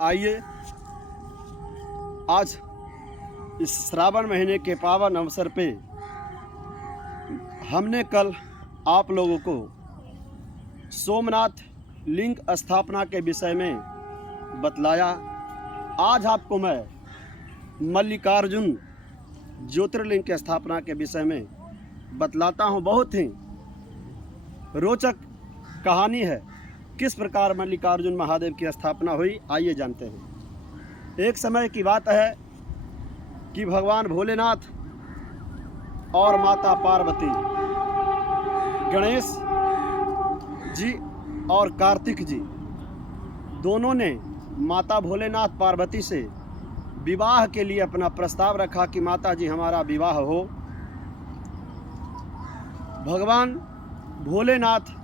आइए आज इस श्रावण महीने के पावन अवसर पे हमने कल आप लोगों को सोमनाथ लिंग स्थापना के विषय में बतलाया। आज आपको मैं मल्लिकार्जुन ज्योतिर्लिंग की स्थापना के विषय में बतलाता हूँ। बहुत ही रोचक कहानी है। किस प्रकार मल्लिकार्जुन महादेव की स्थापना हुई, आइए जानते हैं। एक समय की बात है कि भगवान भोलेनाथ और माता पार्वती, गणेश जी और कार्तिक जी दोनों ने माता भोलेनाथ पार्वती से विवाह के लिए अपना प्रस्ताव रखा कि माता जी हमारा विवाह हो। भगवान भोलेनाथ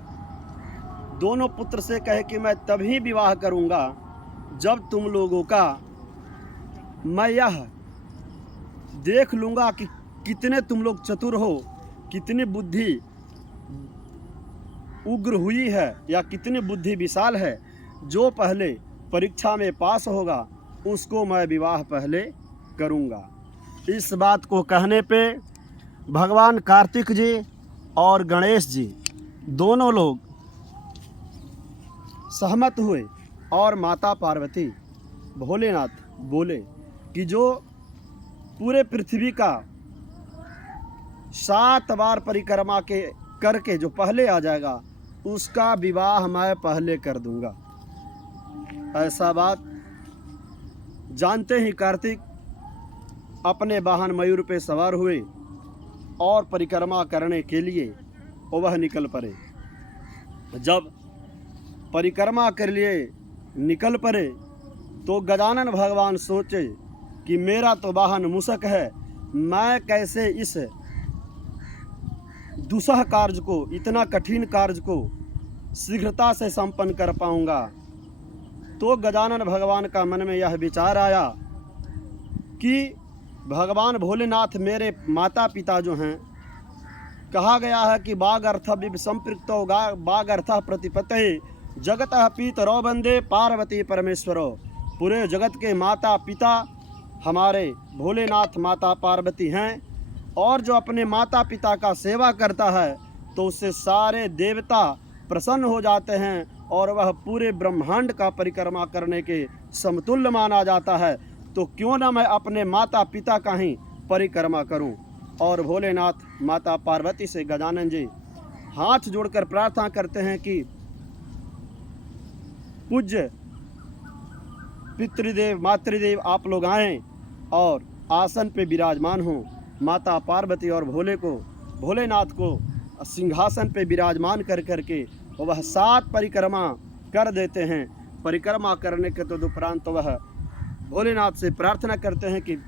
दोनों पुत्र से कहे कि मैं तभी विवाह करूंगा जब तुम लोगों का मैं यह देख लूंगा कि कितने तुम लोग चतुर हो, कितनी बुद्धि उग्र हुई है या कितनी बुद्धि विशाल है। जो पहले परीक्षा में पास होगा उसको मैं विवाह पहले करूंगा। इस बात को कहने पे भगवान कार्तिक जी और गणेश जी दोनों लोग सहमत हुए और माता पार्वती भोलेनाथ बोले कि जो पूरे पृथ्वी का 7 बार परिक्रमा करके जो पहले आ जाएगा उसका विवाह मैं पहले कर दूंगा। ऐसा बात जानते ही कार्तिक अपने वाहन मयूर पे सवार हुए और परिक्रमा करने के लिए वह निकल पड़े। जब परिक्रमा के लिए निकल पड़े तो गजानन भगवान सोचे कि मेरा तो वाहन मूषक है, मैं कैसे इस दुस्सह कार्य को, इतना कठिन कार्य को शीघ्रता से संपन्न कर पाऊंगा। तो गजानन भगवान का मन में यह विचार आया कि भगवान भोलेनाथ मेरे माता पिता जो हैं, कहा गया है कि बाग अर्थ विव संपृक्तो बाग अर्थ प्रतिपत्ति जगत पितरो वंदे पार्वती परमेश्वरो। पूरे जगत के माता पिता हमारे भोलेनाथ माता पार्वती हैं, और जो अपने माता पिता का सेवा करता है तो उससे सारे देवता प्रसन्न हो जाते हैं और वह पूरे ब्रह्मांड का परिक्रमा करने के समतुल्य माना जाता है। तो क्यों ना मैं अपने माता पिता का ही परिक्रमा करूं। और भोलेनाथ माता पार्वती से गजानन जी हाथ जोड़कर प्रार्थना करते हैं कि पूज्य पितृदेव मातृदेव आप लोग आएं और आसन पे विराजमान हों। माता पार्वती और भोलेनाथ को सिंहासन पे विराजमान कर करके वह 7 परिक्रमा कर देते हैं। परिक्रमा करने के तो उपरांत वह भोलेनाथ से प्रार्थना करते हैं कि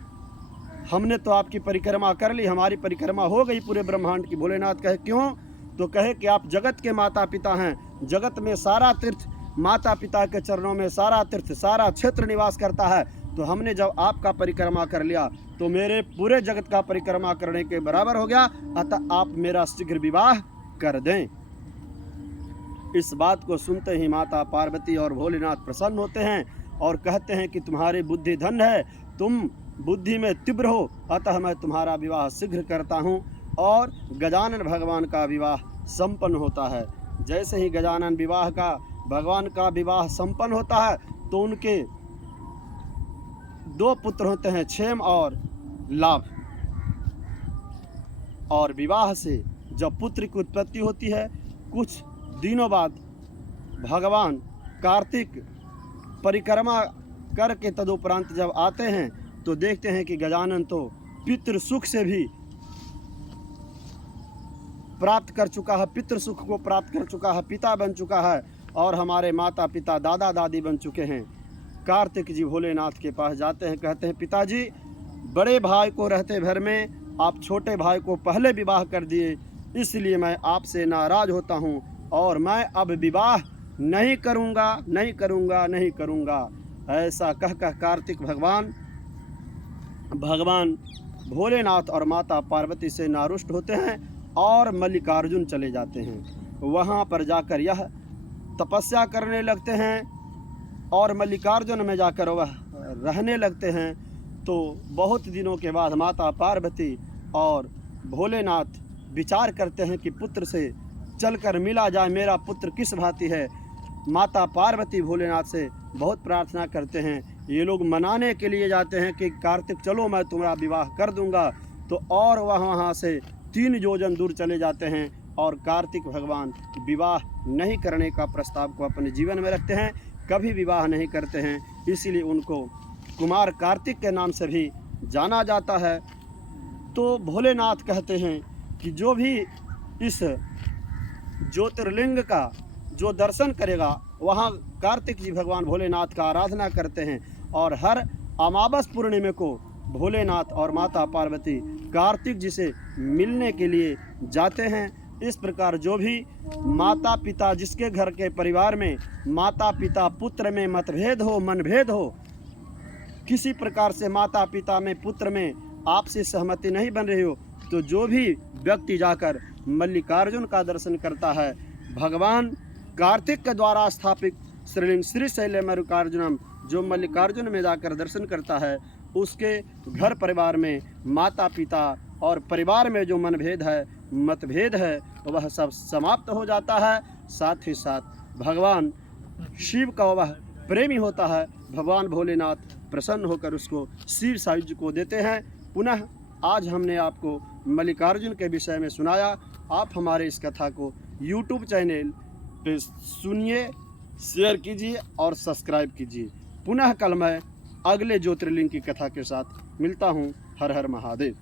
हमने तो आपकी परिक्रमा कर ली, हमारी परिक्रमा हो गई पूरे ब्रह्मांड की। भोलेनाथ कहे क्यों? तो कहे कि आप जगत के माता पिता हैं, जगत में सारा तीर्थ माता पिता के चरणों में सारा तीर्थ सारा क्षेत्र निवास करता है। तो हमने जब आपका परिक्रमा कर लिया तो मेरे पूरे जगत का परिक्रमा करने के बराबर हो गया, अतः आप मेरा शीघ्र विवाह कर दें। इस बात को सुनते ही माता पार्वती और भोलेनाथ प्रसन्न होते हैं और कहते हैं कि तुम्हारी बुद्धि धन है, तुम बुद्धि में तीव्र हो, अतः मैं तुम्हारा विवाह शीघ्र करता हूँ। और गजानन भगवान का विवाह संपन्न होता है। जैसे ही गजानन भगवान का विवाह संपन्न होता है तो उनके 2 पुत्र होते हैं, क्षेम और लाभ। और विवाह से जब पुत्र की उत्पत्ति होती है, कुछ दिनों बाद भगवान कार्तिक परिक्रमा करके तदुपरांत जब आते हैं तो देखते हैं कि गजानन तो पितृ सुख से भी प्राप्त कर चुका है, पितृ सुख को प्राप्त कर चुका है, पिता बन चुका है और हमारे माता पिता दादा दादी बन चुके हैं। कार्तिक जी भोलेनाथ के पास जाते हैं, कहते हैं पिताजी, बड़े भाई को रहते भर में आप छोटे भाई को पहले विवाह कर दिए, इसलिए मैं आपसे नाराज होता हूँ और मैं अब विवाह नहीं करूँगा। ऐसा कह कार्तिक भगवान भोलेनाथ और माता पार्वती से नारुष्ट होते हैं और मल्लिकार्जुन चले जाते हैं। वहाँ पर जाकर यह तपस्या करने लगते हैं और मल्लिकार्जुन में जाकर वह रहने लगते हैं। तो बहुत दिनों के बाद माता पार्वती और भोलेनाथ विचार करते हैं कि पुत्र से चलकर मिला जाए, मेरा पुत्र किस भांति है। माता पार्वती भोलेनाथ से बहुत प्रार्थना करते हैं। ये लोग मनाने के लिए जाते हैं कि कार्तिक चलो मैं तुम्हारा विवाह कर दूंगा। तो और वह वहाँ से 3 योजन दूर चले जाते हैं और कार्तिक भगवान विवाह नहीं करने का प्रस्ताव को अपने जीवन में रखते हैं, कभी विवाह नहीं करते हैं। इसीलिए उनको कुमार कार्तिक के नाम से भी जाना जाता है। तो भोलेनाथ कहते हैं कि जो भी इस ज्योतिर्लिंग का जो दर्शन करेगा, वहाँ कार्तिक जी भगवान भोलेनाथ का आराधना करते हैं और हर अमावस पूर्णिमा को भोलेनाथ और माता पार्वती कार्तिक जी से मिलने के लिए जाते हैं। इस प्रकार जो भी माता पिता, जिसके घर के परिवार में माता पिता पुत्र में मतभेद हो, मनभेद हो, किसी प्रकार से माता पिता में पुत्र में आपसी सहमति नहीं बन रही हो, तो जो भी व्यक्ति जाकर मल्लिकार्जुन का दर्शन करता है, भगवान कार्तिक के द्वारा स्थापित श्रीलिंग श्री शैल मल्लिकार्जुनम जो मल्लिकार्जुन में जाकर दर्शन करता है, उसके घर परिवार में माता पिता और परिवार में जो मनभेद है, मतभेद है, वह सब समाप्त हो जाता है। साथ ही साथ भगवान शिव का वह प्रेमी होता है। भगवान भोलेनाथ प्रसन्न होकर उसको शिव सायुज्य को देते हैं। पुनः आज हमने आपको मल्लिकार्जुन के विषय में सुनाया। आप हमारे इस कथा को YouTube चैनल पे सुनिए, शेयर कीजिए और सब्सक्राइब कीजिए। पुनः कल मैं अगले ज्योतिर्लिंग की कथा के साथ मिलता हूँ। हर हर महादेव।